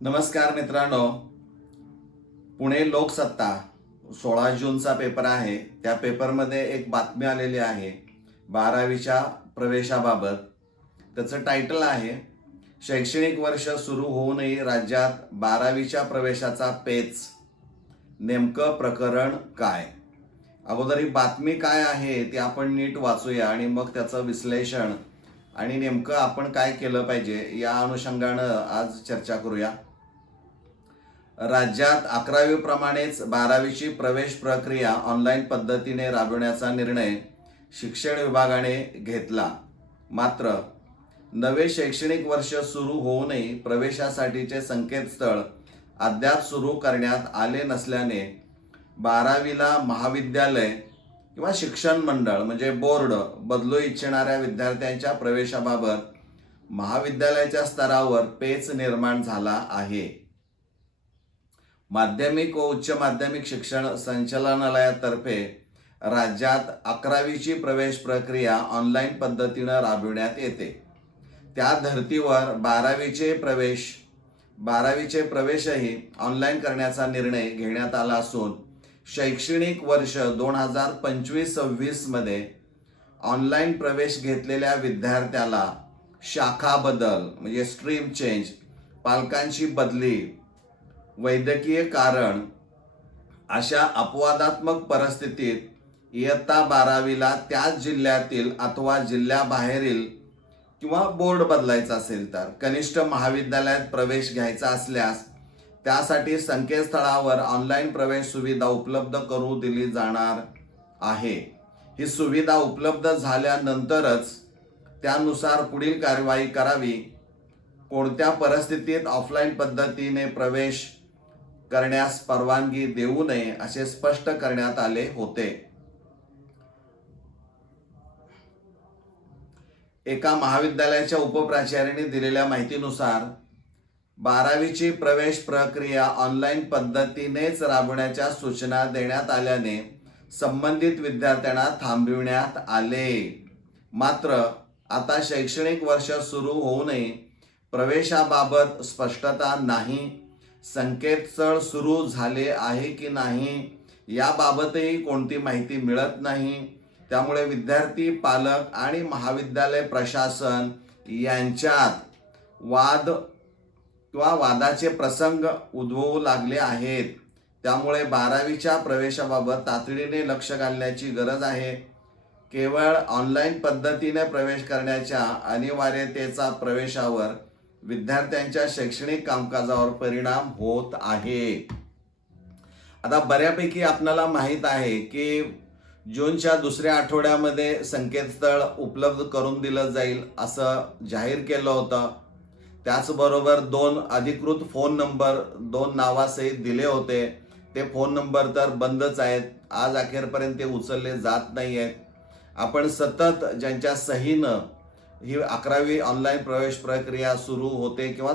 नमस्कार मित्रांनो, पुणे लोकसत्ता 16 जूनचा पेपर आहे. त्या पेपरमध्ये एक बातमी आलेली आहे 12वीच्या प्रवेशाबाबत. त्याचं टायटल आहे शैक्षणिक वर्ष सुरू होऊनही राज्यात 12वीच्या प्रवेशाचा पेच, नेमकं प्रकरण काय. अगोदर ही बातमी काय आहे ती आपण नीट वाचूया आणि मग त्याचं विश्लेषण आणि नेमकं आपण काय केलं पाहिजे या अनुषंगानं आज चर्चा करूया. राज्यात 11वी प्रमाणेच 12वीची प्रवेश प्रक्रिया ऑनलाईन पद्धतीने राबविण्याचा निर्णय शिक्षण विभागाने घेतला. मात्र नवे शैक्षणिक वर्ष सुरू होऊनही प्रवेशासाठीचे संकेतस्थळ अद्याप सुरू करण्यात आले नसल्याने 12वीला महाविद्यालय किंवा शिक्षण मंडळ म्हणजे बोर्ड बदलू इच्छिणाऱ्या विद्यार्थ्यांच्या प्रवेशाबाबत महाविद्यालयाच्या स्तरावर पेच निर्माण झाला आहे. माध्यमिक व उच्च माध्यमिक शिक्षण संचालनालयातर्फे राज्यात 11वीची प्रवेश प्रक्रिया ऑनलाईन पद्धतीनं राबविण्यात येते. त्या धर्तीवर 12वीचे प्रवेशही ऑनलाईन करण्याचा निर्णय घेण्यात आला असून शैक्षणिक वर्ष 2025-26 मध्ये ऑनलाईन प्रवेश घेतलेल्या विद्यार्थ्याला शाखा बदल म्हणजे स्ट्रीम चेंज, पालकांची बदली, वैद्यकीय कारण अशा अपवादात्मक परिस्थितीत इयत्ता 12वीला त्याच जिल्ह्यातील अथवा जिल्ह्याबाहेरील किंवा बोर्ड बदलायचा असेल तर कनिष्ठ महाविद्यालयात प्रवेश घ्यायचा असल्यास त्यासाठी संकेतस्थळावर ऑनलाईन प्रवेश सुविधा उपलब्ध करून दिली जाणार आहे. ही सुविधा उपलब्ध झाल्यानंतरच त्यानुसार पुढील कार्यवाही करावी. कोणत्या परिस्थितीत ऑफलाईन पद्धतीने प्रवेश करण्यास परवानगी देऊ नये असे स्पष्ट करण्यात आले होते. एका महाविद्यालयाच्या उपप्राचार्याने दिलेल्या माहितीनुसार 12वीची प्रवेश प्रक्रिया ऑनलाईन पद्धतीनेच राबवण्याच्या सूचना देण्यात आल्याने संबंधित विद्यार्थ्यांना थांबविण्यात आले. मात्र आता शैक्षणिक वर्ष सुरू होऊनही प्रवेशाबाबत स्पष्टता नाही. संकेतस्थळ सुरू झाले आहे की नाही याबाबतही कोणती माहिती मिळत नाही. त्यामुळे विद्यार्थी, पालक आणि महाविद्यालय प्रशासन यांच्यात वाद किंवा वादाचे प्रसंग उद्भवू लागले आहेत. त्यामुळे 12वीच्या प्रवेशाबाबत तातडीने लक्ष घालण्याची गरज आहे. केवळ ऑनलाईन पद्धतीने प्रवेश करण्याच्या अनिवार्यतेचा प्रवेशावर विद्यार्थ्यांच्या शैक्षणिक कामकाजावर परिणाम होत आहे. आता बऱ्यापैकी आपल्याला माहीत आहे की जूनच्या दुसऱ्या आठवड्यामध्ये संकेतस्थळ उपलब्ध करून दिलं जाईल असं जाहीर केलं होतं. त्याचबरोबर 2 अधिकृत फोन नंबर 2 नावासहित दिले होते. ते फोन नंबर तर बंदच आहेत. आज अखेरपर्यंत ते उचलले जात नाही आहेत. आपण सतत ज्यांच्या सहीनं ही 11वी ऑनलाईन प्रवेश प्रक्रिया सुरू होते किंवा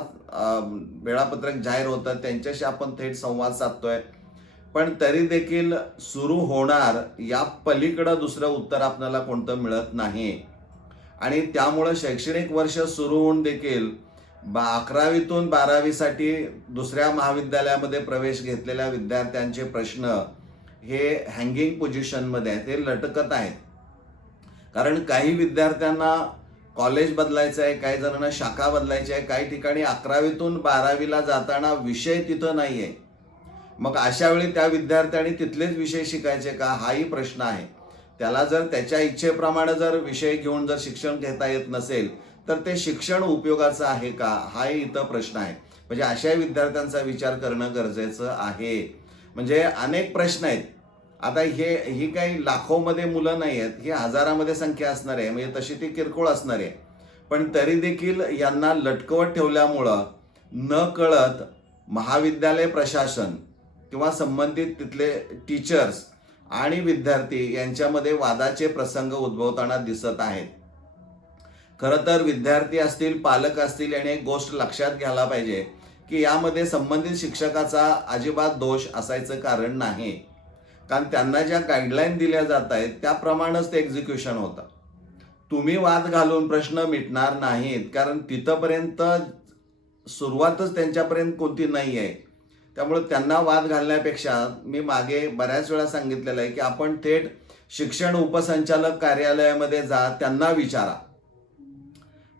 वेळापत्रक जाहीर होतं त्यांच्याशी आपण थेट संवाद साधतोय. पण तरी देखील सुरू होणार या पलीकडं दुसरं उत्तर आपल्याला कोणतं मिळत नाही. आणि त्यामुळं शैक्षणिक वर्ष सुरू होऊन देखील 11वीतून 12वीसाठी दुसऱ्या महाविद्यालयामध्ये प्रवेश घेतलेल्या विद्यार्थ्यांचे प्रश्न हे हँगिंग पोझिशनमध्ये आहेत, ते लटकत आहेत. कारण काही विद्यार्थ्यांना कॉलेज बदलायचं आहे, काही जणांना शाखा बदलायची आहे, काही ठिकाणी 11वीतून 12वीला जाताना विषय तिथं नाही आहे. मग अशा वेळी त्या विद्यार्थ्यांनी तिथलेच विषय शिकायचे का हाही प्रश्न आहे. त्याला जर त्याच्या इच्छेप्रमाणे जर विषय घेऊन जर शिक्षण घेता येत नसेल तर ते शिक्षण उपयोगाचं आहे का हाही इथं प्रश्न आहे. म्हणजे अशा विद्यार्थ्यांचा विचार करणं गरजेचं आहे. म्हणजे अनेक प्रश्न आहेत. आता ही काही लाखोमध्ये मुलं नाही आहेत, ही हजारामध्ये संख्या असणार आहे. म्हणजे तशी ती किरकोळ असणार आहे. पण तरी देखील यांना लटकवत ठेवल्यामुळं न कळत महाविद्यालय प्रशासन किंवा संबंधित तिथले टीचर्स आणि विद्यार्थी यांच्यामध्ये वादाचे प्रसंग उद्भवताना दिसत आहेत. खरं तर विद्यार्थी असतील, पालक असतील यांनी एक गोष्ट लक्षात घ्यायला पाहिजे की यामध्ये संबंधित शिक्षकाचा अजिबात दोष असायचं कारण नाही. कारण त्यांना ज्या गाईडलाईन दिल्या जात आहेत त्याप्रमाणेच ते एक्झिक्युशन होतं. तुम्ही वाद घालून प्रश्न मिटणार नाहीत. कारण तिथपर्यंत सुरुवातच त्यांच्यापर्यंत कोणती नाही आहे. त्यामुळे त्यांना वाद घालण्यापेक्षा मी मागे बऱ्याच वेळा सांगितलेलं आहे की आपण थेट शिक्षण उपसंचालक कार्यालयामध्ये जा, त्यांना विचारा.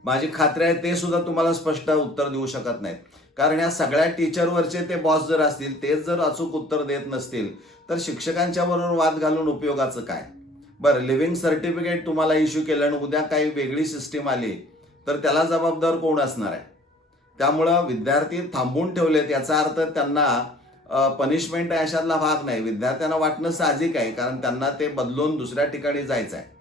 माझी खात्री आहे ते सुद्धा तुम्हाला स्पष्ट उत्तर देऊ शकत नाहीत. कारण या सगळ्या टीचरवरचे ते बॉस जर असतील, तेच जर अचूक उत्तर देत नसतील, तर शिक्षकांच्या बरोबर वाद घालून उपयोगाचं काय? बरं, लिव्हिंग सर्टिफिकेट तुम्हाला इश्यू केलं आणि उद्या काही वेगळी सिस्टीम आली तर त्याला जबाबदार कोण असणार आहे? त्यामुळं विद्यार्थी थांबून ठेवलेत याचा अर्थ त्यांना पनिशमेंट आहे अशातला भाग नाही. विद्यार्थ्यांना वाटणं साहजिक आहे, कारण त्यांना ते बदलून दुसऱ्या ठिकाणी जायचं आहे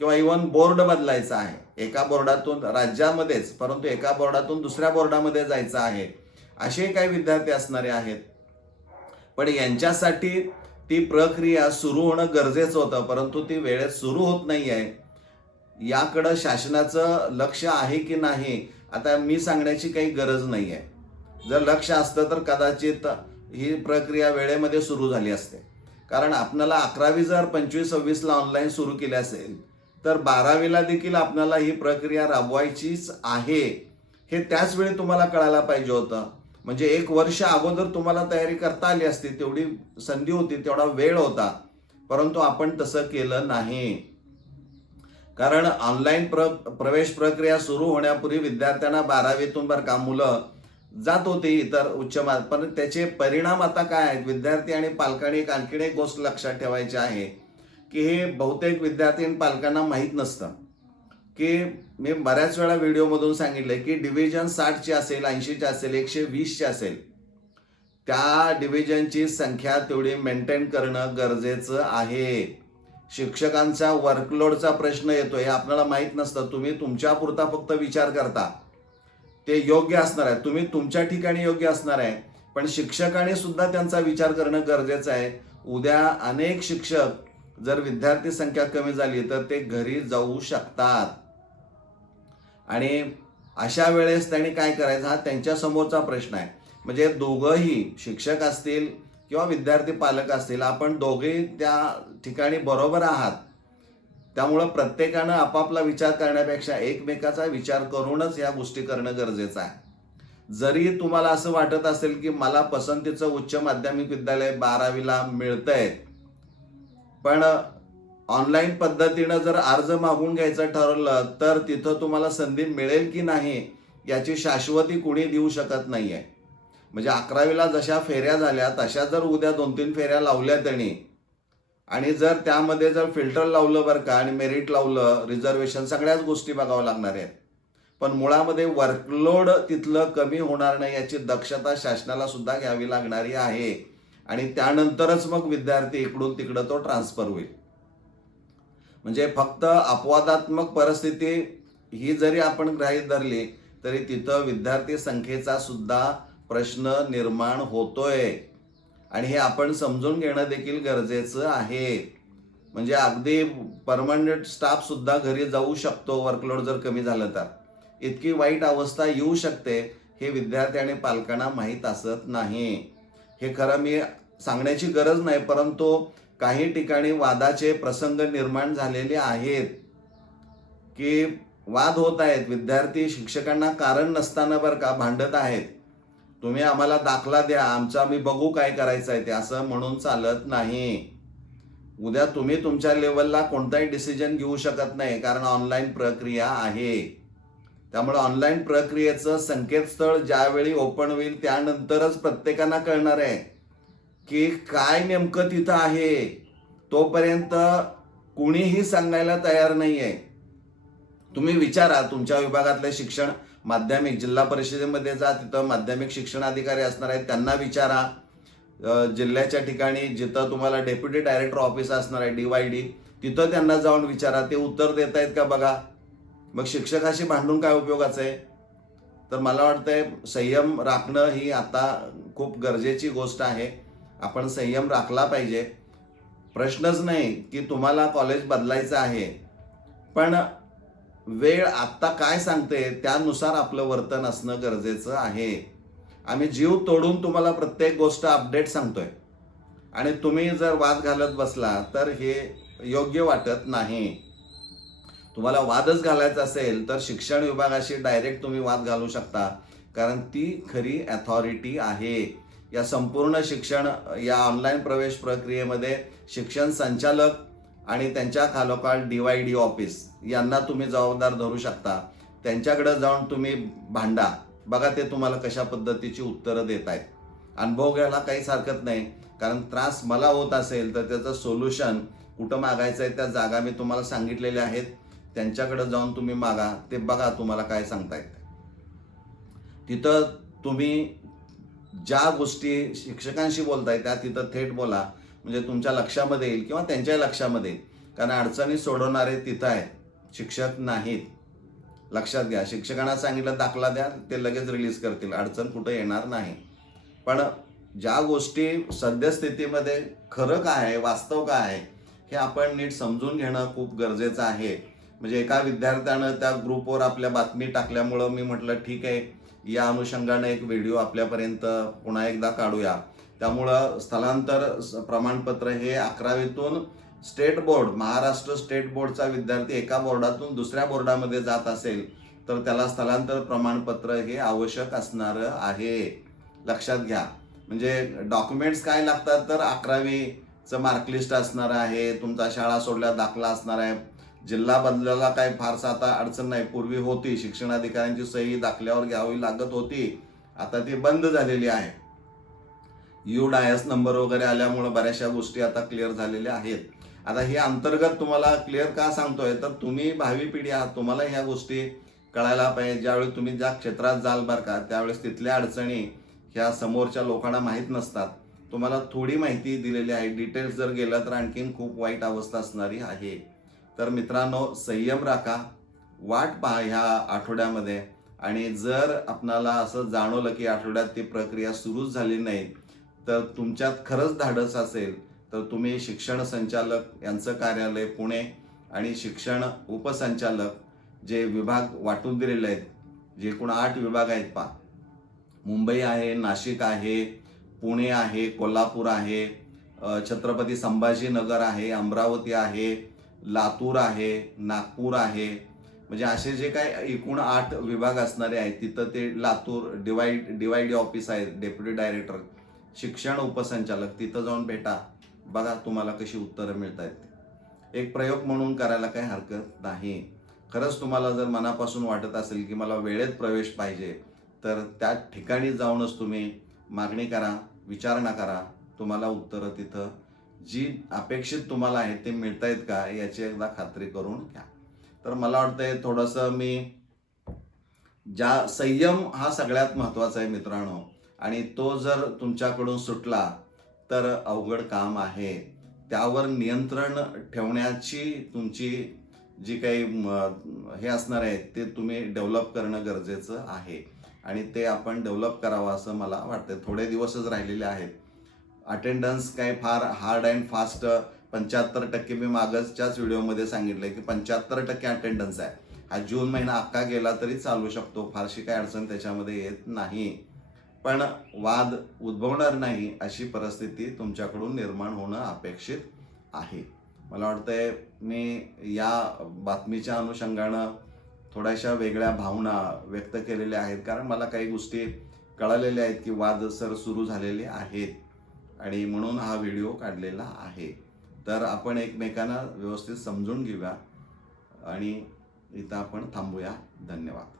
किंवा इव्हन बोर्ड बदलायचा आहे. एका बोर्डातून राज्यामध्येच, परंतु एका बोर्डातून दुसऱ्या बोर्डामध्ये जायचं आहे, असे काही विद्यार्थी असणारे आहेत. पण यांच्यासाठी ती प्रक्रिया सुरू होणं गरजेचं होतं, परंतु ती वेळेत सुरू होत नाही आहे. याकडं शासनाचं लक्ष आहे की नाही आता मी सांगण्याची काही गरज नाही आहे. जर लक्ष असतं तर कदाचित ही प्रक्रिया वेळेमध्ये सुरू झाली असते. कारण आपल्याला 11वी जर 25-26ला ऑनलाईन सुरू केली असेल तर 12वीला देखील आपल्याला ही प्रक्रिया राबवायचीच आहे हे त्याच वेळी तुम्हाला कळायला पाहिजे होतं. म्हणजे 1 वर्ष अगोदर तुम्हाला तयारी करता आली असती, तेवढी संधी होती, तेवढा वेळ होता, परंतु आपण तसं केलं नाही. कारण ऑनलाईन प्रवेश प्रक्रिया सुरू होण्यापूर्वी विद्यार्थ्यांना 12वीतून बरं का मुलं जात होती इतर उच्च पण त्याचे परिणाम आता काय आहेत? विद्यार्थी आणि पालकांनी आणखीन एक गोष्ट लक्षात ठेवायची आहे की हे बहुतेक विद्यार्थी आणि पालकांना माहीत नसतं की मी बऱ्याच वेळा व्हिडिओमधून सांगितलंय की डिव्हिजन 60ची असेल, 80ची असेल, 120ची असेल, त्या डिव्हिजनची संख्या तेवढी मेंटेन करणं गरजेचं आहे. शिक्षकांचा वर्कलोडचा प्रश्न येतोय, हे आपल्याला माहीत नसतं. तुम्ही तुमच्यापुरता फक्त विचार करता, ते योग्य असणार आहे, तुम्ही तुमच्या ठिकाणी योग्य असणार आहे, पण शिक्षकांनी सुद्धा त्यांचा विचार करणं गरजेचं आहे. उद्या अनेक शिक्षक जर विद्यार्थी संख्या कमी झाली तर ते घरी जाऊ शकतात आणि अशा वेळेस त्यांनी काय करायचं हा त्यांच्या समोरचा प्रश्न आहे. म्हणजे दोघंही शिक्षक असतील किंवा विद्यार्थी पालक असतील, आपण दोघेही त्या ठिकाणी बरोबर आहात. त्यामुळं प्रत्येकानं आपापला विचार करण्यापेक्षा एकमेकाचा विचार करूनच या गोष्टी करणं गरजेचं आहे. जरी तुम्हाला असं वाटत असेल की मला पसंतीचं उच्च माध्यमिक विद्यालय 12वीला मिळतंय, पण ऑनलाईन पद्धतीनं जर अर्ज मागून घ्यायचं ठरवलं तर तिथं तुम्हाला संधी मिळेल की नाही याची शाश्वती कुणी देऊ शकत नाहीये. म्हणजे 11वीला जशा फेऱ्या झाल्या तशा जर उद्या 2-3 फेऱ्या लावल्या त्यांनी आणि जर त्यामध्ये जर फिल्टर लावलं बरं का आणि मेरिट लावलं, रिझर्वेशन, सगळ्याच गोष्टी बघावं लागणार आहेत, पण मुळामध्ये वर्कलोड तिथलं कमी होणार नाही याची दक्षता शासनाला सुद्धा घ्यावी लागणारी आहे आणि त्यानंतरच मग विद्यार्थी इकडून तिकडं तो ट्रान्सफर होईल. म्हणजे फक्त अपवादात्मक परिस्थिती ही जरी आपण गृहीत धरली तरी तिथं विद्यार्थी संख्येचा सुद्धा प्रश्न निर्माण होतोय आणि हे आपण समजून घेणं देखील गरजेचं आहे. म्हणजे अगदी परमनंट स्टाफ सुद्धा घरी जाऊ शकतो वर्कलोड जर कमी झालं तर. इतकी वाईट अवस्था येऊ शकते हे विद्यार्थी आणि पालकांना माहीत असत नाही. हे खरं मी सांगण्याची गरज नाही, परंतु काही ठिकाणी वादाचे प्रसंग निर्माण झालेले आहेत की वाद होत आहेत. विद्यार्थी शिक्षकांना कारण नसताना बरं का भांडत आहेत. तुम्ही आम्हाला दाखला द्या, आमचा आम्ही बघू काय करायचं आहे ते, असं म्हणून चालत नाही. उद्या तुम्ही तुमच्या लेवलला कोणताही डिसिजन घेऊ शकत नाही, कारण ऑनलाईन प्रक्रिया आहे. त्यामुळे ऑनलाईन प्रक्रियेचं संकेतस्थळ ज्यावेळी ओपन होईल त्यानंतरच प्रत्येकांना कळणार आहे की काय नेमकं तिथं आहे. तोपर्यंत कुणीही सांगायला तयार नाही आहे. तुम्ही विचारा तुमच्या विभागातले शिक्षण माध्यमिक जिल्हा परिषदेमध्ये जा, तिथं माध्यमिक शिक्षण अधिकारी असणार आहेत, त्यांना विचारा. जिल्ह्याच्या ठिकाणी जिथं तुम्हाला डेप्युटी डायरेक्टर ऑफिस असणार आहे DYD, तिथं त्यांना जाऊन विचारा, ते उत्तर देत आहेत का बघा. मग शिक्षकाशी भांडून काय उपयोगाचं आहे? तर मला वाटतंय संयम राखणं ही आता खूप गरजेची गोष्ट आहे. आपण संयम राखला पाहिजे. प्रश्नच नाही की तुम्हाला कॉलेज बदलायचं आहे, पण वेळ आत्ता काय सांगते त्यानुसार आपलं वर्तन असणं गरजेचं आहे. आम्ही जीव तोडून तुम्हाला प्रत्येक गोष्ट अपडेट सांगतोय आणि तुम्ही जर वाद घालत बसला तर हे योग्य वाटत नाही. तुम्हाला वादच घालायचा असेल तर शिक्षण विभागाशी डायरेक्ट तुम्ही वाद घालू शकता कारण ती खरी अथॉरिटी आहे. या संपूर्ण शिक्षण या ऑनलाईन प्रवेश प्रक्रियेमध्ये शिक्षण संचालक आणि त्यांच्या खालोखाल DYD ऑफिस यांना तुम्ही जबाबदार धरू शकता. त्यांच्याकडे जाऊन तुम्ही भांडा, बघा ते तुम्हाला कशा पद्धतीची उत्तरं देत आहेत. अनुभव घ्यायला काहीच हरकत नाही, कारण त्रास मला होत असेल तर त्याचं सोल्युशन कुठं मागायचं आहे त्या जागा मी तुम्हाला सांगितलेल्या आहेत. त्यांच्याकडे जाऊन तुम्ही मागा, ते बघा तुम्हाला काय सांगतायत. तिथं तुम्ही ज्या गोष्टी शिक्षकांशी बोलताय त्या तिथं थेट बोला, म्हणजे तुमच्या लक्षामध्ये येईल किंवा त्यांच्या लक्षामध्ये येईल. कारण अडचणी सोडवणारे तिथं आहेत, शिक्षक नाहीत. लक्षात घ्या, शिक्षकांना सांगितलं दाखला द्या, ते लगेच रिलीज करतील, अडचण कुठं येणार नाही. पण ज्या गोष्टी सद्यस्थितीमध्ये खरं काय आहे, वास्तव काय आहे, हे आपण नीट समजून घेणं खूप गरजेचं आहे. म्हणजे एका विद्यार्थ्यानं त्या ग्रुपवर आपल्या बातमी टाकल्यामुळं मी म्हटलं ठीक आहे, या अनुषंगाने एक व्हिडिओ आपल्यापर्यंत पुन्हा एकदा काढूया. त्यामुळं स्थलांतर प्रमाणपत्र हे 11वीतून स्टेट बोर्ड, महाराष्ट्र स्टेट बोर्डचा विद्यार्थी एका बोर्डातून दुसऱ्या बोर्डामध्ये जात असेल तर त्याला स्थलांतर प्रमाणपत्र हे आवश्यक असणार आहे. लक्षात घ्या. म्हणजे डॉक्युमेंट्स काय लागतात तर 11वीचं मार्कलिस्ट असणार आहे, तुमचा शाळा सोडल्या दाखला असणार आहे. जिल्हा बदलायला काय फारसा आता अडचण नाही. पूर्वी होती, शिक्षणाधिकाऱ्यांची सही दाखल्यावर घ्यावी लागत होती, आता ती बंद झालेली आहे. UDIS नंबर वगैरे आल्यामुळे बऱ्याचशा गोष्टी आता क्लिअर झालेल्या आहेत. आता हे अंतर्गत तुम्हाला क्लिअर का सांगतोय तर तुम्ही भावी पिढी आहात, तुम्हाला ह्या गोष्टी कळायला पाहिजे. ज्यावेळी तुम्ही ज्या क्षेत्रात जाल बरं का, त्यावेळेस तिथल्या अडचणी ह्या समोरच्या लोकांना माहीत नसतात. तुम्हाला थोडी माहिती दिलेली आहे. डिटेल्स जर गेलं तर आणखीन खूप वाईट अवस्था असणारी आहे. तर मित्रांनो, संयम राखा, वाट पहा ह्या आठवड्यामध्ये. आणि जर आपणाला असं जाणवलं की आठवड्यात ती प्रक्रिया सुरूच झाली नाही तर तुमच्यात खरंच धाडस असेल तर तुम्ही शिक्षण संचालक यांचं कार्यालय पुणे आणि शिक्षण उपसंचालक जे विभाग वाटून दिलेले आहेत, जे एकूण 8 विभाग आहेत पहा, मुंबई आहे, नाशिक आहे, पुणे आहे, कोल्हापूर आहे, छत्रपती संभाजीनगर आहे, अमरावती आहे, लातूर आहे, नागपूर आहे. म्हणजे असे जे काय एकूण 8 विभाग असणारे आहेत तिथं ते लातूर DYD ऑफिस आहे, डेप्युटी डायरेक्टर शिक्षण उपसंचालक, तिथं जाऊन भेटा, बघा तुम्हाला कशी उत्तरं मिळत आहेत. एक प्रयोग म्हणून करायला काही हरकत नाही. खरंच तुम्हाला जर मनापासून वाटत असेल की मला वेळेत प्रवेश पाहिजे तर त्या ठिकाणी जाऊनच तुम्ही मागणी करा, विचारणा करा. तुम्हाला उत्तरं तिथं जी अपेक्षित तुम्हाला आहे ते मिळत आहेत का याची एकदा खात्री करून घ्या. तर मला वाटतंय थोडंसं मी संयम हा सगळ्यात महत्त्वाचा आहे मित्रांनो, आणि तो जर तुमच्याकडून सुटला तर अवघड काम आहे. त्यावर नियंत्रण ठेवण्याची तुमची जी काही हे असणार आहे ते तुम्ही डेव्हलप करणं गरजेचं आहे, आणि ते आपण डेव्हलप करावं असं मला वाटतं. थोडे दिवसच राहिलेले आहेत. अटेंडन्स काय फार हार्ड अँड फास्ट 75% मी मागच्याच व्हिडिओमध्ये सांगितलं की 75% अटेंडन्स आहे. हा जून महिना अख्खा गेला तरी चालू शकतो, फारशी काही अडचण त्याच्यामध्ये येत नाही. पण वाद उद्भवणार नाही अशी परिस्थिती तुमच्याकडून निर्माण होणं अपेक्षित आहे. मला वाटतंय मी या बातमीच्या अनुषंगानं थोड्याशा वेगळ्या भावना व्यक्त केलेल्या आहेत, कारण मला काही गोष्टी कळालेल्या आहेत की वाद सुरू झालेले आहेत, आणि म्हणून हा व्हिडिओ काढलेला आहे. तर आपण एकमेकांना व्यवस्थित समजून घेऊया आणि इथं आपण थांबूया. धन्यवाद.